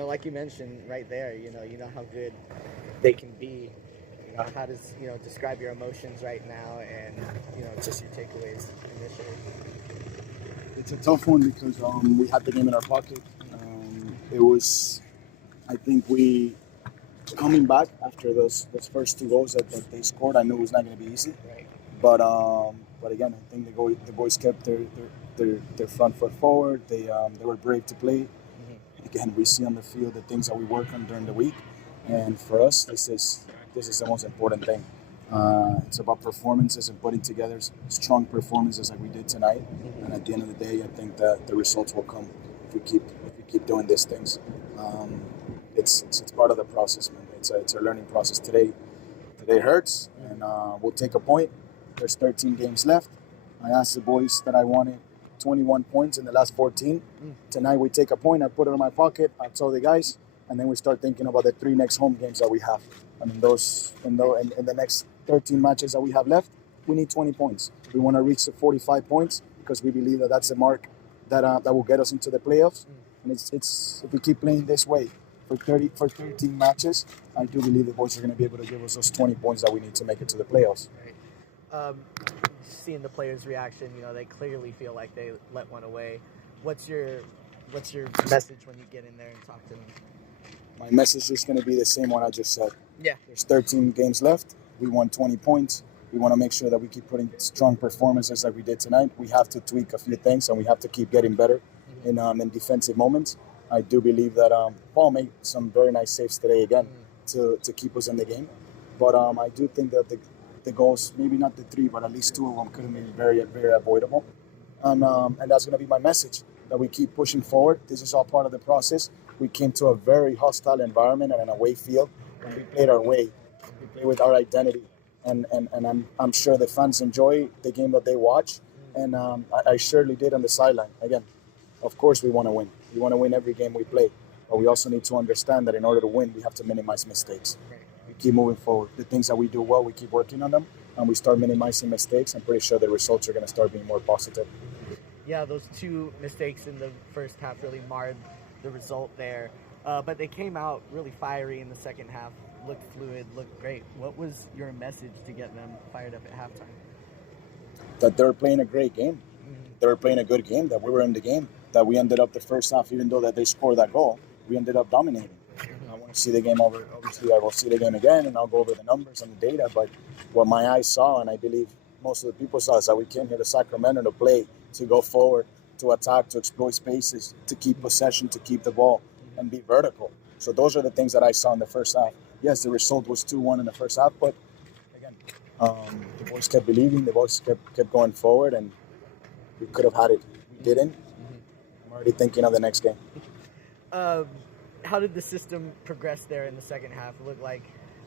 like you mentioned right there, you know how good they can be. How does, describe your emotions right now and, just your takeaways initially? It's a tough one because we had the game in our pocket. It was, I think we coming back after those first two goals that they scored. I knew it was not going to be easy, Right. but again, I think the boys kept their front foot forward. They were brave to play. Again, we see on the field the things that we work on during the week, and for us, this is the most important thing. It's about performances and putting together strong performances like we did tonight. And at the end of the day, I think that the results will come if we keep doing these things. It's part of the process, man. It's a learning process today. Today hurts, and we'll take a point. There's 13 games left. I asked the boys that I wanted 21 points in the last 14. Tonight we take a point. I put it in my pocket. I told the guys, and then we start thinking about the 3 next home games that we have. I mean, in the next 13 matches that we have left, we need 20 points. We want to reach the 45 points because we believe that that's the mark that will get us into the playoffs. And it's if we keep playing this way for 13 matches, I do believe the boys are going to be able to give us those 20 points that we need to make it to the playoffs. Right. Seeing the players' reaction, they clearly feel like they let one away. What's your message when you get in there and talk to them? My message is going to be the same one I just said. Yeah. There's 13 games left. We won 20 points. We want to make sure that we keep putting strong performances like we did tonight. We have to tweak a few things, and we have to keep getting better in defensive moments. I do believe that Paul made some very nice saves today again to keep us in the game. But I do think that the goals, maybe not the 3, but at least 2 of them could have been very, very avoidable. And that's going to be my message, that we keep pushing forward. This is all part of the process. We came to a very hostile environment and an away field, and we played our way. We played with our identity. And I'm sure the fans enjoy the game that they watch, and I surely did on the sideline. Again, of course we want to win. We want to win every game we play, but we also need to understand that in order to win, we have to minimize mistakes. We keep moving forward. The things that we do well, we keep working on them, and we start minimizing mistakes. I'm pretty sure the results are going to start being more positive. Yeah, those 2 mistakes in the first half really marred the result there, but they came out really fiery in the second half. Looked fluid, looked great. What was your message to get them fired up at halftime? That they were playing a great game. They were playing a good game, that we were in the game, that we ended up the first half, even though that they scored that goal, we ended up dominating. I want to see the game over. Obviously, I will see the game again, and I'll go over the numbers and the data, but what my eyes saw, and I believe most of the people saw, is that we came here to Sacramento to play, to go forward, to attack, to exploit spaces, to keep possession, to keep the ball, and be vertical. So those are the things that I saw in the first half. Yes, the result was 2-1 in the first half, but again, the boys kept believing, the boys kept going forward, and we could have had it. We didn't. I'm already thinking of the next game. How did the system progress there in the second half? It looked like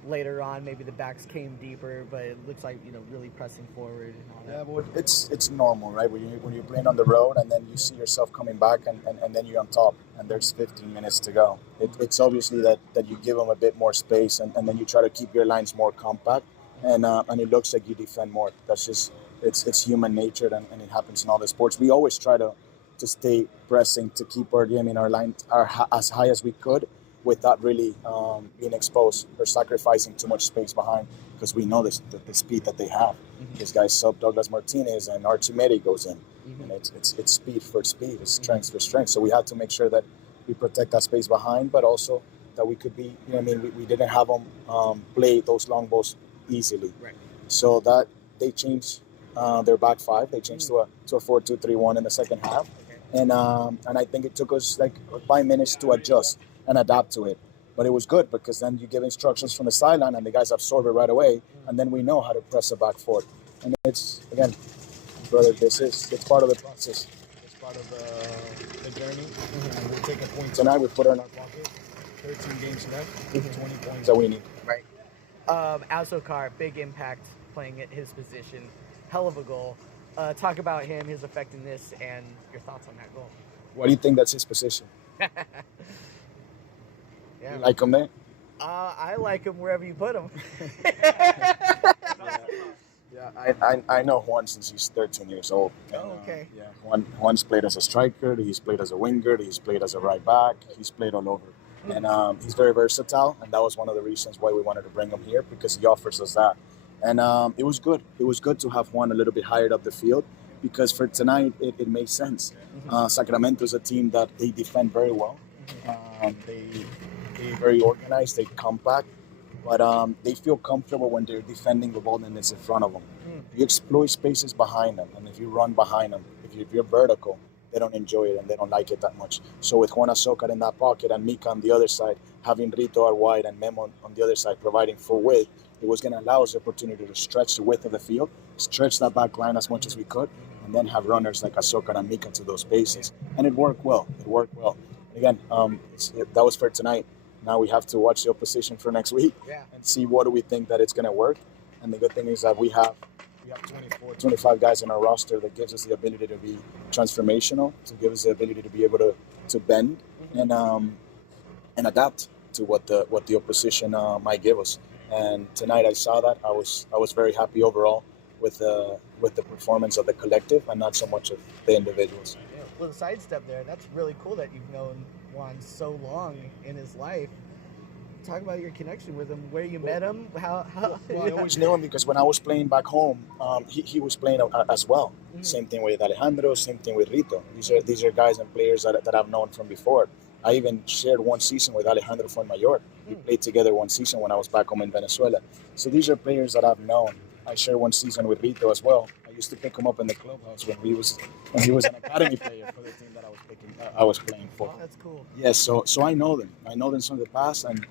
later on maybe the backs came deeper, but it looks like, really pressing forward and all that. Yeah, well, it's normal, right? When you're playing on the road and then you see yourself coming back and then you're on top and there's 15 minutes to go. It's obviously that you give them a bit more space and then you try to keep your lines more compact and it looks like you defend more. That's just, it's human nature and it happens in all the sports. We always try to stay pressing, to keep our game in our line as high as we could, without really being exposed or sacrificing too much space behind, because we know the speed that they have. This guy sub Douglas Martinez and Archimedi goes in, and it's speed for speed, it's strength for strength. So we had to make sure that we protect that space behind, but also that we could be, we didn't have them play those long balls easily. Right. So that they changed their back 5. They changed to a 4-2-3-1 in the second half, and I think it took us like 5 minutes to adjust and adapt to it. But it was good because then you give instructions from the sideline and the guys absorb it right away, and then we know how to press the back foot. And it's, again, brother, it's part of the process. It's part of the journey. And we'll take a point tonight. We put it in our pocket. 13 games left, 20 points that we need. Right. Azokar, big impact playing at his position. Hell of a goal. Talk about him, his effectiveness, and your thoughts on that goal. What do you think that's his position? Yeah. You like him there? I like him wherever you put him. Yeah, I know Juan since he's 13 years old. And, okay. Yeah, Juan's played as a striker. He's played as a winger. He's played as a right back. He's played all over. And he's very versatile, and that was one of the reasons why we wanted to bring him here, because he offers us that. And it was good. It was good to have Juan a little bit higher up the field, because for tonight it made sense. Sacramento is a team that they defend very well. They're very organized, they're compact, but they feel comfortable when they're defending the ball and it's in front of them. You exploit spaces behind them, and if you run behind them, if you're vertical, they don't enjoy it and they don't like it that much. So with Juan Azócar in that pocket and Mika on the other side, having Rito out wide and Memo on the other side providing full width, it was going to allow us the opportunity to stretch the width of the field, stretch that back line as much as we could, and then have runners like Azócar and Mika to those spaces. And it worked well. Again, that was for tonight. Now we have to watch the opposition for next week and see what do we think that it's going to work. And the good thing is that we have 25 guys in our roster that gives us the ability to be transformational, to give us the ability to be able to bend and adapt to what the opposition might give us. And tonight I saw that. I was very happy overall with the performance of the collective and not so much of the individuals. Yeah. Well, the sidestep there, that's really cool that you've known Juan so long in his life. Talk about your connection with him, where you met him, how Well, I always knew him because when I was playing back home, he was playing as well. Same thing with Alejandro, same thing with Rito. These are guys and players that I've known from before. I even shared one season with Alejandro Fuenmayor. We played together one season when I was back home in Venezuela. So these are players that I've known. I shared one season with Rito as well. I used to pick him up in the clubhouse when he was an academy player for the team that I was playing for. Oh, that's cool. Yes, so I know them. I know them from the past, and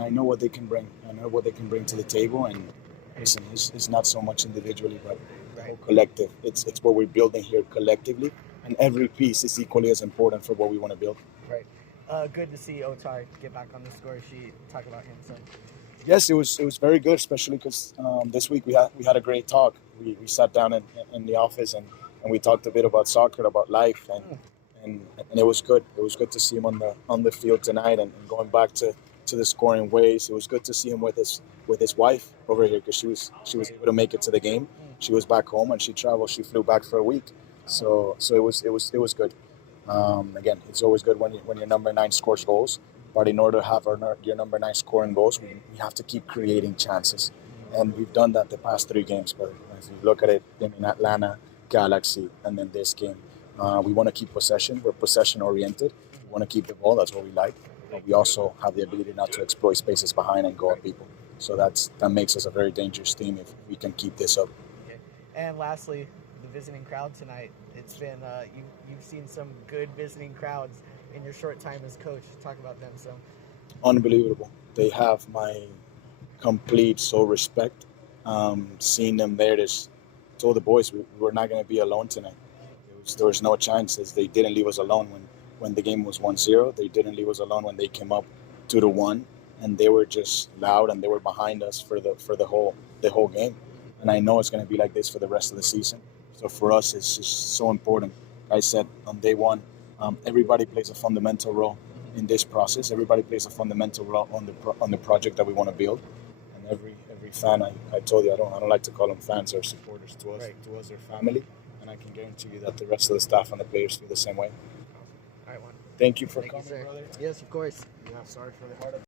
I know what they can bring. I know what they can bring to the table. And listen, it's not so much individually, but the whole collective. It's what we're building here collectively, and every piece is equally as important for what we want to build. Right. Good to see Otar get back on the score sheet. Talk about him some. Yes, it was very good, especially because this week we had a great talk. We sat down in the office and we talked a bit about soccer, about life, and it was good. It was good to see him on the field tonight and going back to the scoring ways. It was good to see him with his wife over here, because she was able to make it to the game. She was back home and she traveled. She flew back for a week, so it was good. Again, it's always good when your number 9 scores goals. But in order to have your number 9 scoring goals, we have to keep creating chances, and we've done that the past 3 games. But if you look at it, in Atlanta, Galaxy, and then this game, we want to keep possession. We're possession oriented. We want to keep the ball. That's what we like. But we also have the ability not to exploit spaces behind and go at people. So that makes us a very dangerous team if we can keep this up. Okay. And lastly, the visiting crowd tonight. It's been you've seen some good visiting crowds in your short time as coach. Talk about them some. Unbelievable. They have my complete soul respect. Seeing them there, just told the boys we're not going to be alone tonight. There was no chances. They didn't leave us alone when the game was 1-0. They didn't leave us alone when they came up 2-1, and they were just loud and they were behind us for the whole game. And I know it's going to be like this for the rest of the season. So for us, it's just so important. I said on day one, everybody plays a fundamental role in this process. Everybody plays a fundamental role on the project that we want to build. And every fan, I told you, I don't like to call them fans or supporters. To us, they're family. And I can guarantee you that the rest of the staff and the players feel the same way. All right, Juan. Thank you for Thank coming, you, sir. brother. Yes, of course. Yeah, sorry for the hard